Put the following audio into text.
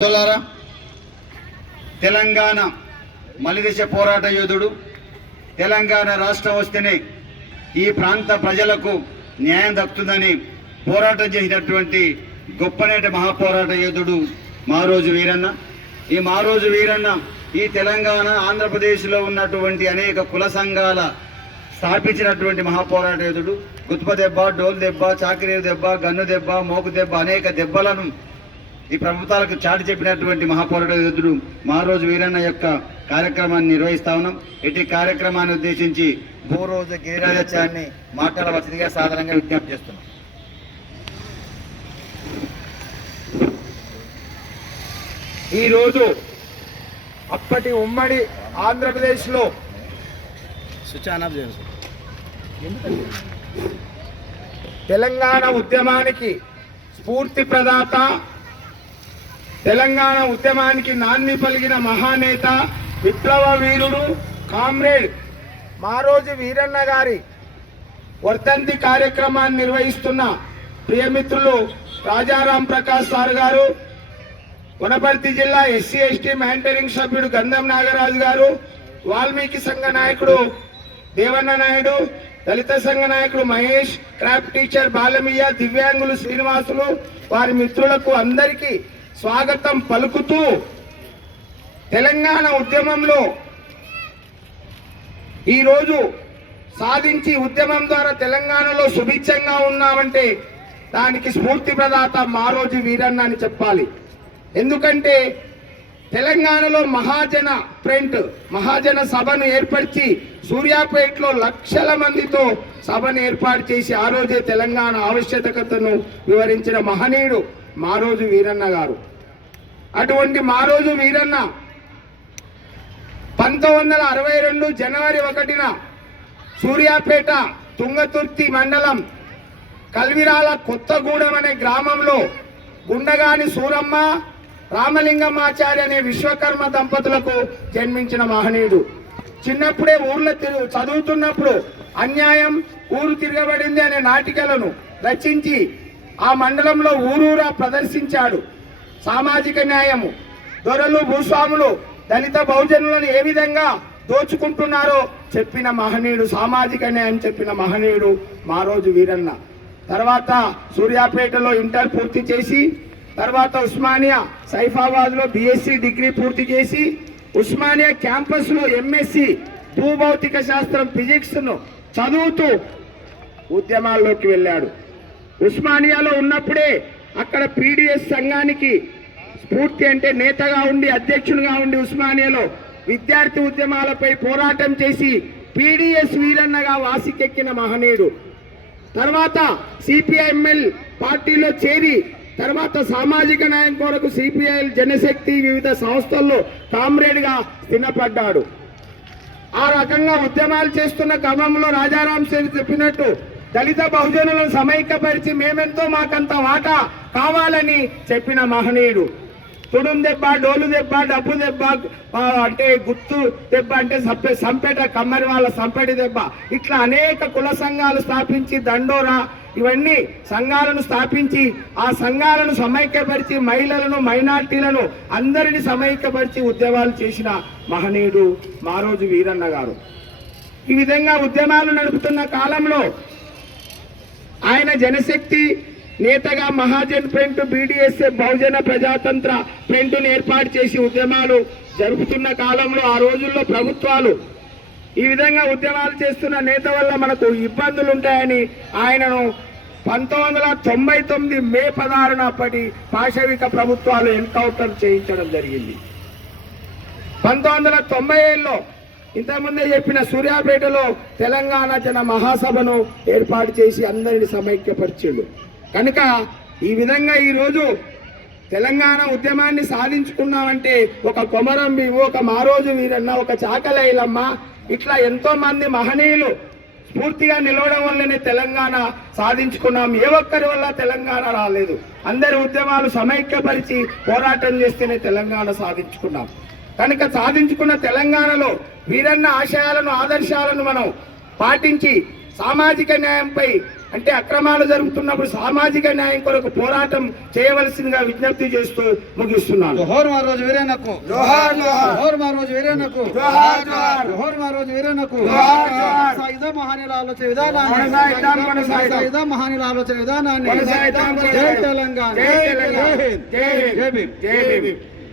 సోదరులారా, తెలంగాణ మలిదశ పోరాట యోధుడు తెలంగాణ రాష్ట్రం వస్తేనే ఈ ప్రాంత ప్రజలకు న్యాయం దక్కుతుందని పోరాటం చేసినటువంటి గొప్పనేటి మహాపోరాట యోధుడు మారోజు వీరన్న. ఈ మారోజు వీరన్న ఈ తెలంగాణ ఆంధ్రప్రదేశ్లో ఉన్నటువంటి అనేక కుల సంఘాల స్థాపించినటువంటి మహాపోరాట యోధుడు. గుత్ప దెబ్బ డోల్ దెబ్బ చాకరీ దెబ్బ గన్ను దెబ్బ మోకు దెబ్బ అనేక దెబ్బలను ఈ ప్రభుత్వాలకు చాటి చెప్పినటువంటి మహాపోరాట యోధుడు మహారోజు వీరన్న యొక్క కార్యక్రమాన్ని నిర్వహిస్తా ఉన్నాం. ఇటు కార్యక్రమాన్ని ఉద్దేశించి భూరోజు గిరిరాజాన్ని మాట్లాడవలసిందిగా సాధారణంగా విజ్ఞప్తి చేస్తున్నాం. ఈరోజు అప్పటి ఉమ్మడి ఆంధ్రప్రదేశ్లో తెలంగాణ ఉద్యమానికి స్ఫూర్తి ప్రదాత తెలంగాణ ఉద్యమానికి నాంది పలిగిన మహానేత విప్లవ వీరుడు కామ్రేడ్. మారోజు వీరన్న గారి వర్ధంతి కార్యక్రమాన్ని నిర్వహిస్తున్న ప్రియమిత్రులు రాజారాం ప్రకాష్ సార్ గారు వనపర్తి జిల్లా ఎస్సీ ఎస్టీ మ్యాంటరింగ్ సభ్యుడు గంధం నాగరాజు గారు వాల్మీకి సంఘ నాయకుడు దేవన్న నాయుడు దళిత సంఘ నాయకుడు మహేష్ క్రాఫ్ట్ టీచర్ బాలమయ్య దివ్యాంగులు శ్రీనివాసులు వారి మిత్రులకు అందరికీ స్వాగతం పలుకుతూ తెలంగాణ ఉద్యమంలో ఈరోజు సాధించి ఉద్యమం ద్వారా తెలంగాణలో సుభిక్షంగా ఉన్నామంటే దానికి స్ఫూర్తి ప్రదాత మారోజు వీరన్న అని చెప్పాలి. ఎందుకంటే తెలంగాణలో మహాజన ఫ్రంట్ మహాజన సభను ఏర్పరిచి సూర్యాపేటలో లక్షల మందితో సభను ఏర్పాటు చేసి ఆ రోజే తెలంగాణ ఆవశ్యకతను వివరించిన మహనీయుడు మారోజు వీరన్న గారు. అటువంటి మారోజు వీరన్న పంతొమ్మిది వందల అరవై రెండు జనవరి ఒకటిన సూర్యాపేట తుంగతుర్తి మండలం కల్విరాల కొత్తగూడెం అనే గ్రామంలో గుండగాని సూరమ్మ రామలింగమాచారి అనే విశ్వకర్మ దంపతులకు జన్మించిన మహనీయుడు. చిన్నప్పుడే ఊర్లో తిరుగు చదువుతున్నప్పుడు అన్యాయం ఊరు తిరగబడింది అనే నాటికలను రచించి ఆ మండలంలో ఊరూరా ప్రదర్శించాడు. సామాజిక న్యాయము దొరలు భూస్వాములు దళిత బహుజనులను ఏ విధంగా దోచుకుంటున్నారో చెప్పిన మహనీయుడు సామాజిక న్యాయం చెప్పిన మహనీయుడు మారోజు వీరన్న. తర్వాత సూర్యాపేటలో ఇంటర్ పూర్తి చేసి తర్వాత ఉస్మానియా సైఫాబాద్లో బీఎస్సీ బిఎస్సి డిగ్రీ పూర్తి చేసి ఉస్మానియా క్యాంపస్లో ఎంఎస్సి భూభౌతిక శాస్త్రం ఫిజిక్స్ను చదువుతూ ఉద్యమాల్లోకి వెళ్ళాడు. ఉస్మానియాలో ఉన్నప్పుడే అక్కడ పీడిఎస్ సంఘానికి స్ఫూర్తి అంటే నేతగా ఉండి అధ్యక్షునిగా ఉండి ఉస్మానియాలో విద్యార్థి ఉద్యమాలపై పోరాటం చేసి పీడిఎస్ వీరన్నగా వాసికెక్కిన మహనీయుడు. తర్వాత సిపిఐఎంఎల్ పార్టీలో చేరి తర్వాత సామాజిక న్యాయం కొరకు సిపిఐ జనశక్తి వివిధ సంస్థల్లో కామ్రేడ్గా స్థిరపడ్డాడు. ఆ రకంగా ఉద్యమాలు చేస్తున్న క్రమంలో రాజారాం సేన్ చెప్పినట్టు దళిత బహుజనులను సమైక్యపరిచి మేమెంతో మాకంత వాటా కావాలని చెప్పిన మహనీయుడు. తుడుం దెబ్బ డోలు దెబ్బ డబ్బు దెబ్బ అంటే గుత్తు దెబ్బ అంటే సంపే సంపేట కమ్మరి వాళ్ళ సంపేట దెబ్బ ఇట్లా అనేక కుల సంఘాలు స్థాపించి దండోరా ఇవన్నీ సంఘాలను స్థాపించి ఆ సంఘాలను సమైక్యపరిచి మహిళలను మైనార్టీలను అందరిని సమైక్యపరిచి ఉద్యమాలు చేసిన మహనీయుడు మారోజు వీరన్న గారు. ఈ విధంగా ఉద్యమాలు నడుపుతున్న కాలంలో ఆయన జనశక్తి నేతగా మహాజన్ ఫ్రంట్ బీడీఎస్ఏ బహుజన ప్రజాతంత్ర ఫ్రంట్ను ఏర్పాటు చేసి ఉద్యమాలు జరుపుతున్న కాలంలో ఆ రోజుల్లో ప్రభుత్వాలు ఈ విధంగా ఉద్యమాలు చేస్తున్న నేత వల్ల మనకు ఇబ్బందులు ఉంటాయని ఆయనను పంతొమ్మిది వందల తొంభై తొమ్మిది మే పదహారున అప్పటి పాశవిక ప్రభుత్వాలు ఎన్కౌంటర్ చేయించడం జరిగింది. పంతొమ్మిది వందల తొంభై ఏళ్ళలో ఇంతకుముందే చెప్పిన సూర్యాపేటలో తెలంగాణ జన మహాసభను ఏర్పాటు చేసి అందరిని సమైక్యపరిచిండు. కనుక ఈ విధంగా ఈరోజు తెలంగాణ ఉద్యమాన్ని సాధించుకున్నామంటే ఒక కొమరం భీము ఒక మారోజు వీరన్న ఒక చాకలైలమ్మ ఇట్లా ఎంతో మంది మహనీయులు స్ఫూర్తిగా నిలవడం వల్లనే తెలంగాణ సాధించుకున్నాం. ఏ ఒక్కరి వల్ల తెలంగాణ రాలేదు. అందరి ఉద్యమాలు సమైక్యపరిచి పోరాటం చేస్తేనే తెలంగాణ సాధించుకున్నాం. కనుక సాధించుకున్న తెలంగాణలో వీరన్న ఆశయాలను ఆదర్శాలను మనం పాటించి సామాజిక న్యాయంపై అంటే అక్రమాలు జరుగుతున్నప్పుడు సామాజిక న్యాయం కొరకు పోరాటం చేయవలసిందిగా విజ్ఞప్తి చేస్తూ ముగిస్తున్నాను. జోహర్ వీరన్నకు జోహార్ జోహార్. కొనసాగిద్దాం మహానీయుల ఆలోచన విధానాన్ని. ఆలోచన విధానాన్ని. జై. తెలంగాణ. జై తెలంగాణ. జై హింద్. జై హింద్. జై భీమ్ జై భీమ్